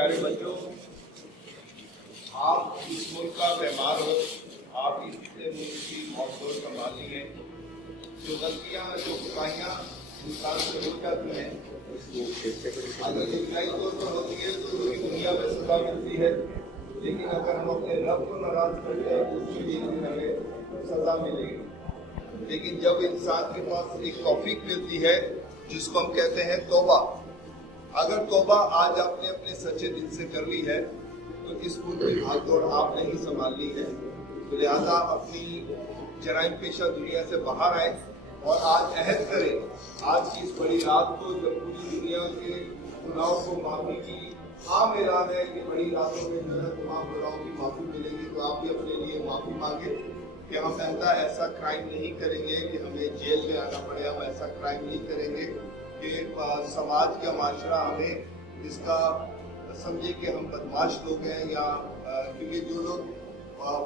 प्यारे बच्चों, आप इस मुल्क का मेहमान हो, आप इस मुल्क की मौसम संभाली है। जो गलतियाँ, जो कोताहियाँ इंसान से हो जाती हैं, अगर इंतहाई तौर पर होती है तो पूरी दुनिया में सजा मिलती है, लेकिन अगर हम अपने रब को नाराज करते हैं तो उसके लिए हमें सजा मिलेगी। लेकिन जब इंसान के पास एक तौफीक मिलती है जिसको हम कहते हैं तौबा, अगर तौबा आज आपने अपने सच्चे दिल से कर ली है तो इस मुल्क की भागदौड़ आपने ही संभालनी है। तो लिहाजा अपनी जराइम पेशा दुनिया से बाहर आए और आज अहद करें आज की इस बड़ी रात को, जब पूरी दुनिया के गुनाहों को माफी की आम ऐलान है कि बड़ी रातों में जो है तमाम गुनाहों की माफी मिलेगी, तो आप भी अपने लिए माफी मांगे कि हम ऐसा क्राइम नहीं करेंगे कि हमें जेल में आना पड़े, हम ऐसा क्राइम नहीं करेंगे कि समाज या माशरा हमें इसका समझे कि हम बदमाश लोग हैं, या क्योंकि जो लोग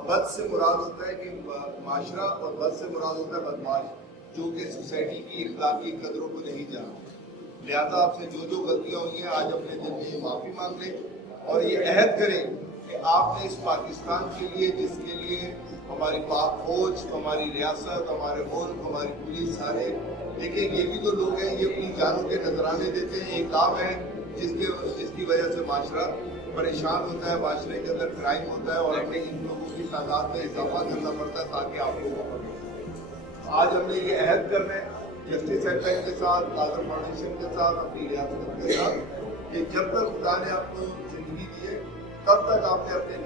बद से मुराद होता है कि माशरा और बद से मुराद होता है बदमाश, जो कि सोसाइटी की इखलाकी कदरों को नहीं जाना। लिहाजा आपसे जो जो गलतियाँ हुई हैं आज अपने दिल में माफ़ी मांग लें और ये अहद करें कि आपने इस पाकिस्तान के लिए, जिसके लिए हमारी पाक फौज, हमारी रियासत, हमारे मुल्क, हमारी पुलिस, सारे देखिए ये भी तो लोग हैं, ये अपनी जानों के नजराने देते हैं। ये काम है जिसकी वजह से माशरा परेशान होता है, माशरे के अंदर क्राइम होता है और हमें इन लोगों की तादाद में इजाफा करना पड़ता है ताकि आपको आज हमने ये अहद करना है जस्टिस बैंक के साथ, कादर फाउंडेशन के साथ, अपनी रियासत के साथ, कि जब तक खुदा ने आपको जिंदगी दी है तब तक आपने अपने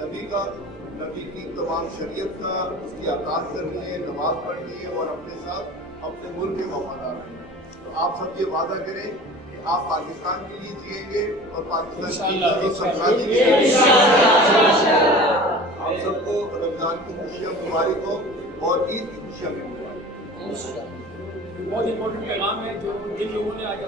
नबी की तमाम शरीयत का, उसकी अतात करनी है, नमाज पढ़नी है और अपने साथ अपने मुल्क के वफादार हैं। तो आप सब ये वादा करें कि आप पाकिस्तान के लिए जिएंगे और पाकिस्तान की संभालेंगे। आप सबको रमजान की खुशियाँ मुबारक हो और ईद की खुशियाँ भी मुबारक। बहुत इम्पोर्टेंट पैगाम है जो जिन लोगों ने आज